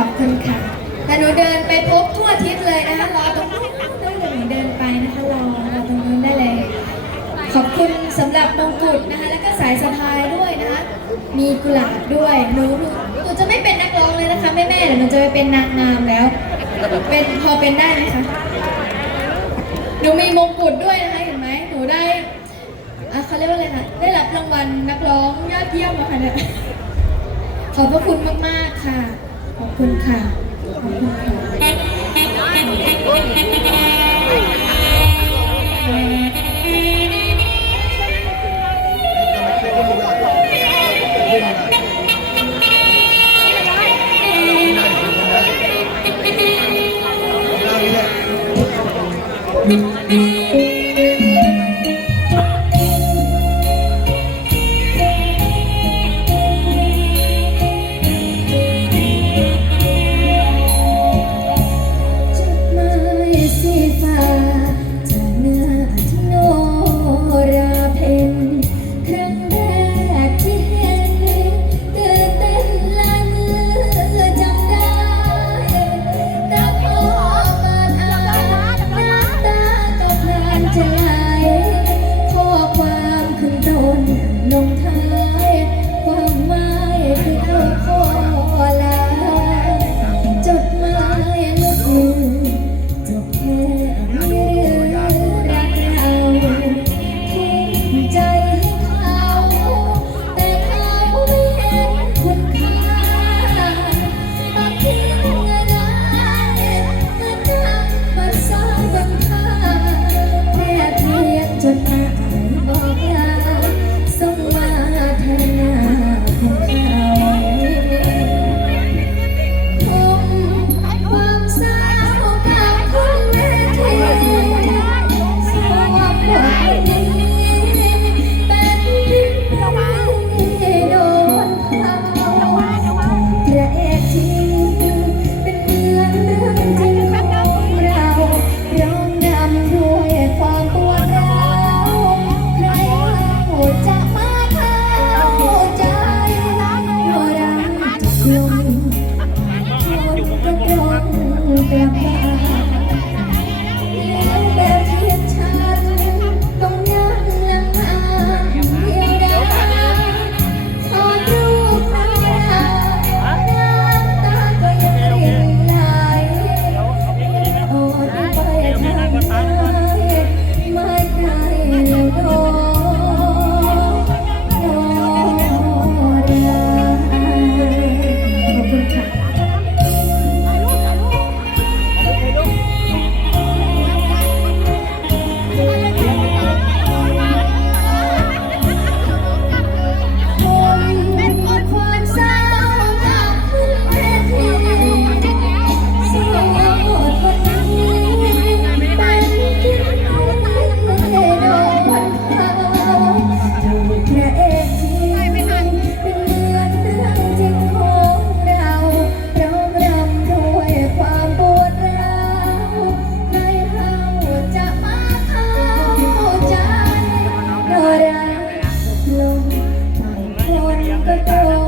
อบคุณค่ะแต่หนูเดินไปพบทั่วทิศเลยนะคะรอตรงนู้นได้เลยหนูเดินไปนะคะรอรอตรงนู้นได้เลย ขอบคุณสำหรับมงกุฎนะคะ แล้วก็สายสะพายด้วยนะคะ มีกุหลาบด้วยหนูหนูหนูจะไม่เป็นนักร้องเลยนะคะแม่แม่ๆเดี๋ยวหนูจะไปเป็นนางงามแล้ว เป็นพอเป็นได้ไหมคะหนูมีมงกุฎด้วยนะคะเห็นไหมหนูได้อะเขาเรียกว่าอะไรคะได้รับรางวัลนักร้องยอดเยี่ยมอะค่ะเนี่ยขอบพระคุณมาก ๆ ค่ะ ขอบคุณค่ะ ขอบคุณค่ะ Hello, I'm a